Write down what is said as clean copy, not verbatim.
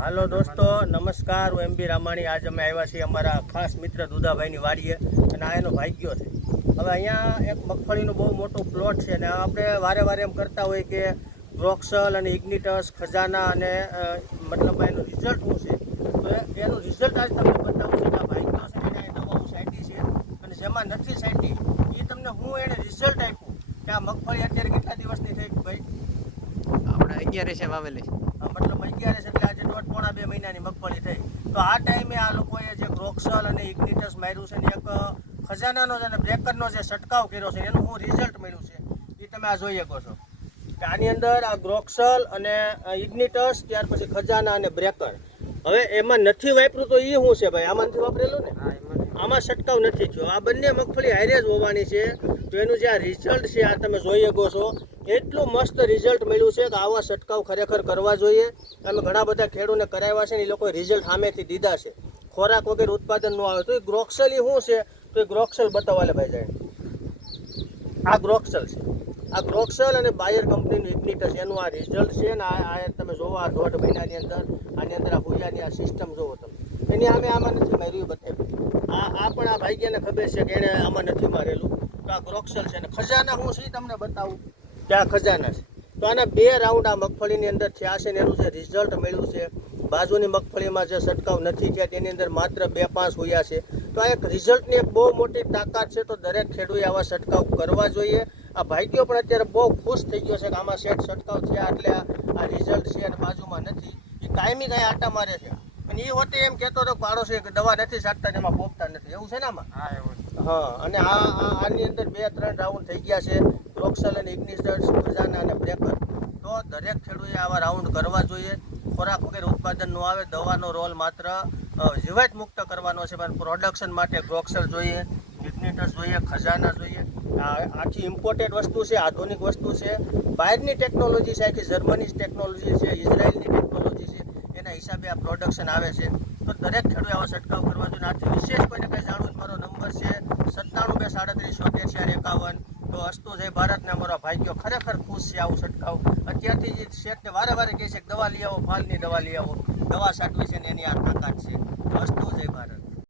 હાલો દોસ્તો, નમસ્કાર. હું એમબી રામાણી. આજ અમે આવ્યા છીએ અમારા ખાસ મિત્ર દુધાભાઈની વાડીએ અને આ એનો ભાગ્યો છે. હવે અહીંયા એક મગફળીનું બહુ મોટું પ્લોટ છે અને આપણે વારે વારે એમ કરતા હોય કે ગ્રોક્સલ અને ઇગ્નિટસ ખજાના અને મતલબ એનું રિઝલ્ટ શું છે, તો એનું રિઝલ્ટ આજ તમને બતાવું છું કે આ ભાગ્યો છે એને દવાઓ સાઈટી છે અને જેમાં નથી સાઈટી એ તમને હું એને રિઝલ્ટ આપ્યું કે આ મગફળી અત્યારે કેટલા દિવસની થઈ ભાઈ? આપણે 11 છે વાવેલી. મતલબ 11 એટલે આજે પોણા 2 મહિનાની મગફળી થઈ. તો આ ટાઈમે આ લોકોએ જે ગ્રોક્સલ અને ઇગ્નિટસ માર્યું છે ને એક ખજાનાનો અને બ્રેકરનો જે છંટકાવ કર્યો છે એનું હું રિઝલ્ટ મળ્યું છે એ તમે આ જોઈ શકો છો કે આની અંદર આ ગ્રોક્સલ અને ઇગ્નિટસ, ત્યાર પછી ખજાના અને બ્રેકર. હવે એમાં નથી વાપર્યું તો એ શું છે ભાઈ? આમાં નથી વાપરેલું ને, આમાં છંટકાવ નથી થયો. આ બંને મગફળી હારે જ હોવાની છે. તો એનું જે આ રિઝલ્ટ છે આ તમે જોઈ શકો છો. એટલું મસ્ત રિઝલ્ટ મળ્યું છે કે આવા છંટકાવ ખરેખર કરવા જોઈએ. અમે ઘણા બધા ખેડૂતને કરાવ્યા છે ને એ લોકોએ રિઝલ્ટ સામેથી દીધા છે. ખોરાક વગેરે ઉત્પાદન ન આવે તો એ ગ્રોક્સલ એ શું છે? તો એ ગ્રોક્સલ બતાવવા લે ભાઈ જાય. આ ગ્રોક્સલ છે. આ ગ્રોક્સલ અને બાયર કંપનીનું ઇગ્નિટસ એનું આ રિઝલ્ટ છે ને આ તમે જોવો આ 1.5 મહિનાની અંદર આની અંદર આ હુયાની આ સિસ્ટમ જોવો તમે. એની સામે આમાં નથી માર્યું બતાવ્યું. આ પણ આ ભાગ્યને ખબર છે કે એને આમાં નથી મારેલું. તો આ ગ્રોક્સલ છે ને ખજાના હું છે તમને બતાવું કે આ ખજાના છે. તો આના 2 રાઉન્ડ આ મગફળીની અંદર થયા છે ને એનું જે રિઝલ્ટ મળ્યું છે. બાજુની મગફળીમાં જે છંટકાવ નથી થયા તેની અંદર માત્ર 2-5 હોયા છે. તો આ એક રિઝલ્ટની એક બહુ મોટી તાકાત છે. તો દરેક ખેડૂતે આવા છંટકાવ કરવા જોઈએ. આ ભાગ્યો પણ અત્યારે બહુ ખુશ થઈ ગયો છે કે આમાં સેટ છંટકાવ થયા એટલે આ રિઝલ્ટ છે અને બાજુમાં નથી. એ કાયમી કાંઈ આટા મારે છે અને એ હોતે એમ કહેતો હતો પાડોશી કે દવા નથી છાંટતા એમાં પોપતા નથી, એવું છે ને આમાં? હા. અને આની અંદર 2-3 રાઉન્ડ થઈ ગયા છે ગ્રોક્સલ અને ઇગ્નિટસ, ખજાના અને બ્રેકર. તો દરેક ખેડૂતે આવા રાઉન્ડ કરવા જોઈએ. ખોરાક વગેરે ઉત્પાદન ન આવે, દવાનો રોલ માત્ર જીવાત મુક્ત કરવાનો છે. પણ પ્રોડક્શન માટે ગ્રોક્સલ જોઈએ, ઇગ્નિટસ જોઈએ, ખજાના જોઈએ. આખી ઇમ્પોર્ટેડ વસ્તુ છે, આધુનિક વસ્તુ છે, બહારની ટેકનોલોજી છે, આખી જર્મની ટેકનોલોજી છે, ઇઝરાયલની ટેકનોલોજી છે. એના હિસાબે આ પ્રોડક્શન આવે છે. તો દરેક ખેડૂતે આવા છંટકાવ કરવા જોઈએ. આથી વિશેષ કોઈને કંઈ જાણવું, મારો નંબર છે 97 237 78 51. તો અસ્તુ જય ભારતને અમારો ભાગ્યો ખરેખર ખુશ છે આવું છંટકાવ. અત્યારથી જ શેઠને વારે વારે કહે છે કે દવા લઈ આવો, ફાલની દવા લઈ આવો, દવા છાંટવી છે ને એની આ તાકાત છે. અસ્તુ જય ભારત.